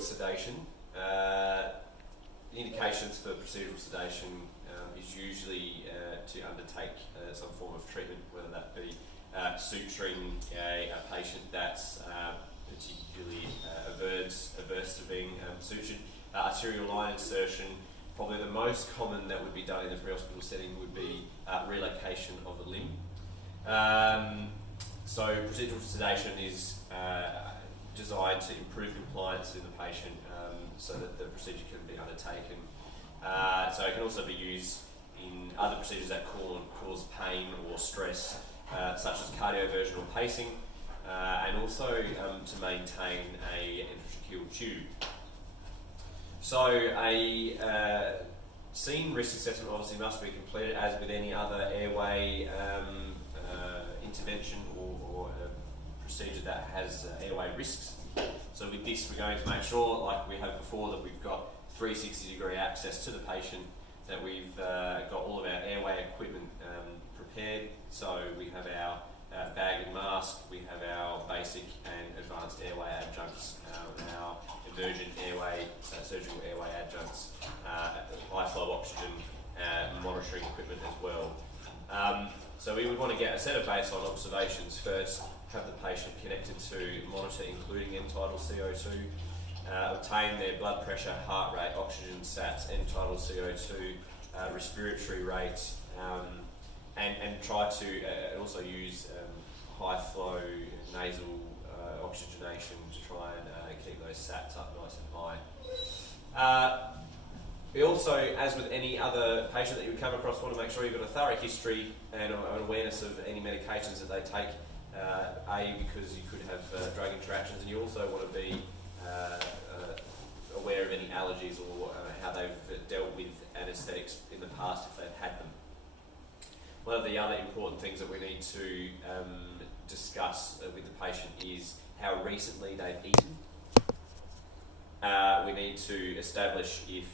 sedation. The indications for procedural sedation is usually to undertake some form of treatment, whether that be suturing a patient that's particularly averse to being sutured, arterial line insertion. Probably the most common that would be done in the pre-hospital setting would be relocation of the limb. So procedural sedation is designed to improve compliance in the patient so that the procedure can be undertaken. So it can also be used in other procedures that cause pain or stress, such as cardioversion or pacing, and also to maintain a intratracheal tube. So a scene risk assessment obviously must be completed as with any other airway intervention or procedure that has airway risks. So with this, we're going to make sure, like we had before, that we've got 360-degree access to the patient, that we've got all of our airway equipment prepared. So we have our bag and mask, we have our basic and advanced airway adjuncts, our emergent airway, surgical airway adjuncts, high flow oxygen monitoring equipment as well. So we would want to get a set of baseline observations first, have the patient connected to monitor including end-tidal CO2, obtain their blood pressure, heart rate, oxygen sats, end-tidal CO2, respiratory rates, and try to also use high flow nasal oxygenation to try and keep those sats up nice and high. We also, as with any other patient that you would come across, want to make sure you've got a thorough history and an awareness of any medications that they take, because you could have drug interactions, and you also want to be aware of any allergies or how they've dealt with anaesthetics in the past if they've had them. One of the other important things that we need to discuss with the patient is how recently they've eaten. We need to establish if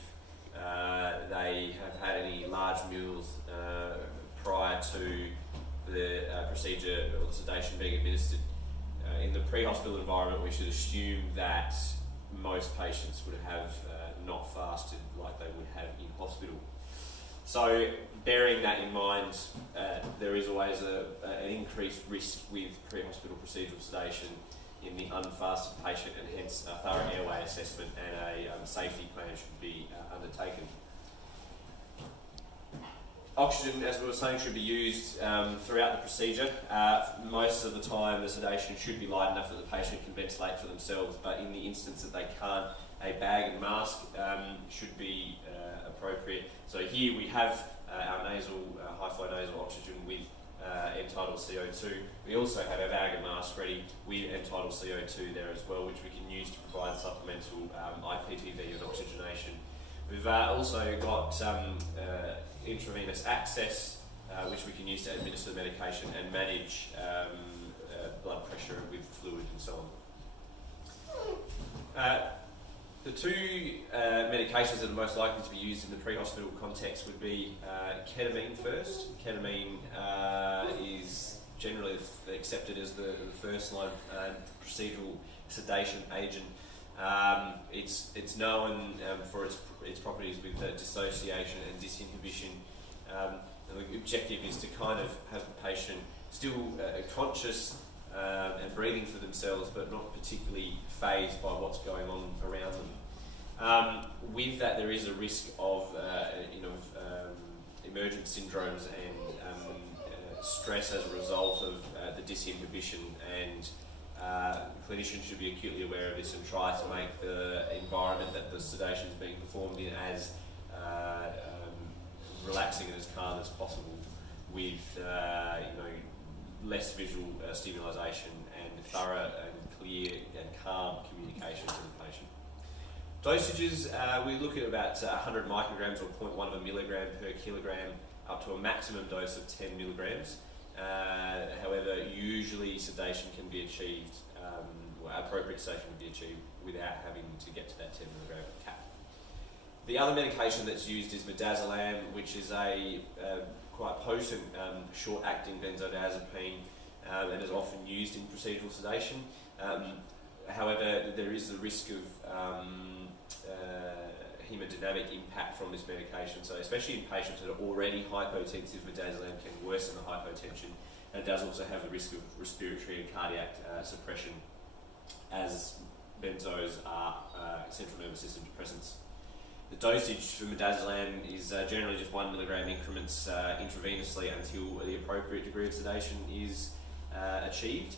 they have had any large meals prior to the procedure or the sedation being administered. In the pre-hospital environment, we should assume that most patients would have not fasted like they would have in hospital. So, bearing that in mind, there is always an increased risk with pre-hospital procedural sedation in the unfasted patient, and hence a thorough airway assessment and a safety plan should be undertaken. Oxygen, as we were saying, should be used throughout the procedure. Most of the time the sedation should be light enough that the patient can ventilate for themselves, but in the instance that they can't, a bag and mask should be appropriate. So here we have our high flow nasal oxygen with end-tidal CO2. We also have our bag and mask ready with end-tidal CO2 there as well, which we can use to provide supplemental IPPV and oxygenation. We've also got intravenous access, which we can use to administer the medication and manage blood pressure with fluid and so on. The two medications that are most likely to be used in the pre-hospital context would be ketamine first. Ketamine is generally accepted as the first line procedural sedation agent. It's known for its properties with dissociation and disinhibition. And the objective is to kind of have the patient still conscious and breathing for themselves, but not particularly phased by what's going on around them. With that, there is a risk of emergent syndromes and stress as a result of the disinhibition, and clinicians should be acutely aware of this and try to make the environment that the sedation is being performed in as relaxing and as calm as possible, with less visual stimulation and thorough and clear and calm communication to the patient. Dosages, we look at about 100 micrograms or 0.1 of a milligram per kilogram up to a maximum dose of 10 milligrams. However, usually sedation can be achieved, appropriate sedation can be achieved without having to get to that 10 milligram cap. The other medication that's used is Midazolam, which is a quite potent short-acting benzodiazepine and is often used in procedural sedation. However, there is the risk of haemodynamic impact from this medication. So especially in patients that are already hypotensive, midazolam can worsen the hypotension, and it does also have the risk of respiratory and cardiac suppression, as benzos are central nervous system depressants. The dosage for midazolam is generally just 1 milligram increments intravenously until the appropriate degree of sedation is achieved.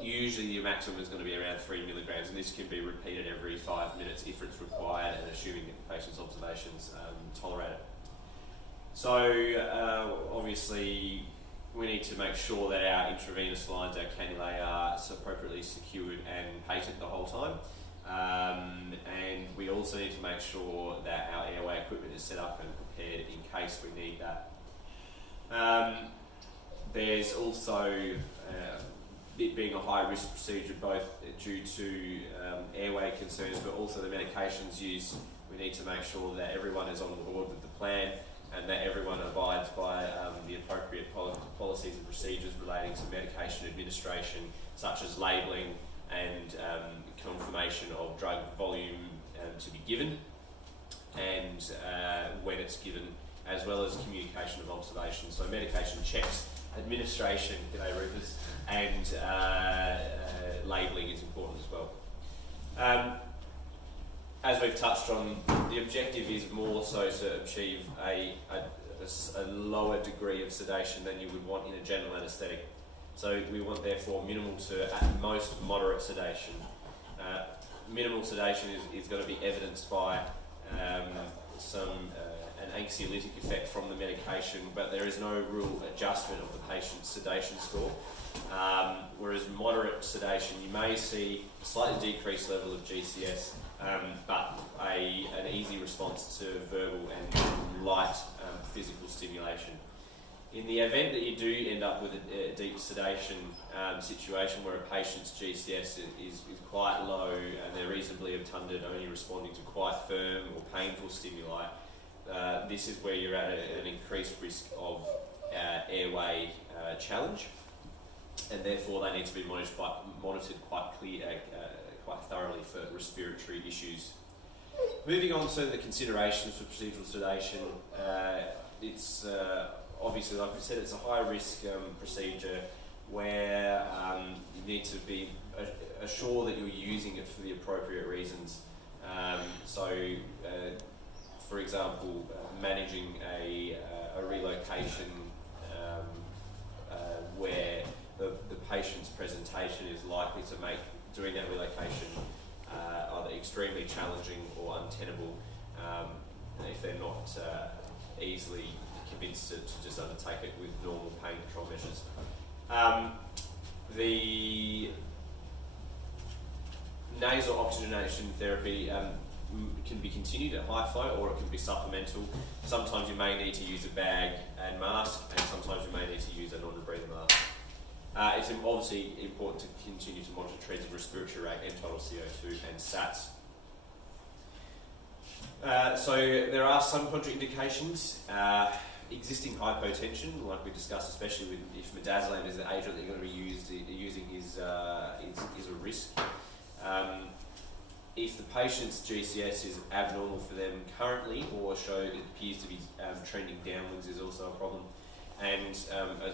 Usually your maximum is going to be around 3 milligrams, and this can be repeated every 5 minutes if it's required, and assuming that the patient's observations tolerate it. So obviously we need to make sure that our intravenous lines, our cannulae, are appropriately secured and patent the whole time. And we also need to make sure that our airway equipment is set up and prepared in case we need that. There's also it being a high risk procedure, both due to airway concerns, but also the medications used. We need to make sure that everyone is on board with the plan and that everyone abides by the appropriate policies and procedures relating to medication administration, such as labelling and confirmation of drug volume to be given, and when it's given, as well as communication of observation. So medication checks, administration, g'day Rufus, and labelling is important as well. As we've touched on, the objective is more so to achieve a lower degree of sedation than you would want in a general anaesthetic. So we want therefore minimal to at most moderate sedation. Minimal sedation is going to be evidenced by an anxiolytic effect from the medication, but there is no real adjustment of the patient's sedation score. Whereas moderate sedation, you may see a slightly decreased level of GCS, but an easy response to verbal and light physical stimulation. In the event that you do end up with a deep sedation situation where a patient's GCS is quite low and they're reasonably obtunded, only responding to quite firm or painful stimuli, this is where you're at an increased risk of airway challenge, and therefore they need to be monitored quite thoroughly for respiratory issues. Moving on to the considerations for procedural sedation, it's obviously, like we said, it's a high-risk procedure where you need to be assured that you're using it for the appropriate reasons. For example, managing a relocation where the patient's presentation is likely to make doing that relocation either extremely challenging or untenable if they're not easily convinced to just undertake it with normal pain control measures. The nasal oxygenation therapy can be continued at high flow, or it can be supplemental. Sometimes you may need to use a bag and mask, and sometimes you may need to use a non-rebreather mask. It's obviously important to continue to monitor trends in respiratory rate, end-tidal CO2 and SATs. So there are some contraindications. Existing hypotension, like we discussed, especially if midazolam is the agent that you're going to be using, is a risk. If the patient's GCS is abnormal for them currently, or it appears to be trending downwards, is also a problem. And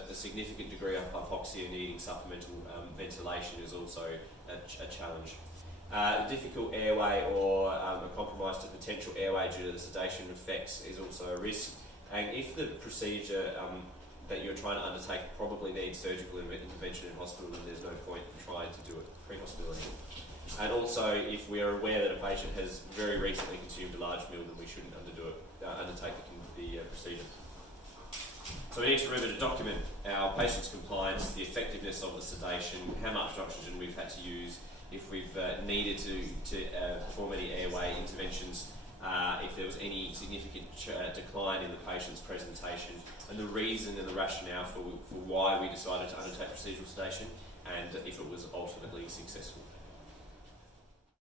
a significant degree of hypoxia needing supplemental ventilation is also a challenge. Difficult airway or a compromise to potential airway due to the sedation effects is also a risk. And if the procedure that you're trying to undertake probably needs surgical intervention in hospital, then there's no point in trying to do it pre-hospitality. And also, if we are aware that a patient has very recently consumed a large meal, then we shouldn't undertake the procedure. So we need to remember to document our patient's compliance, the effectiveness of the sedation, how much oxygen we've had to use, if we've needed to perform any airway interventions, if there was any significant decline in the patient's presentation, and the reason and the rationale for why we decided to undertake procedural sedation, and if it was ultimately successful.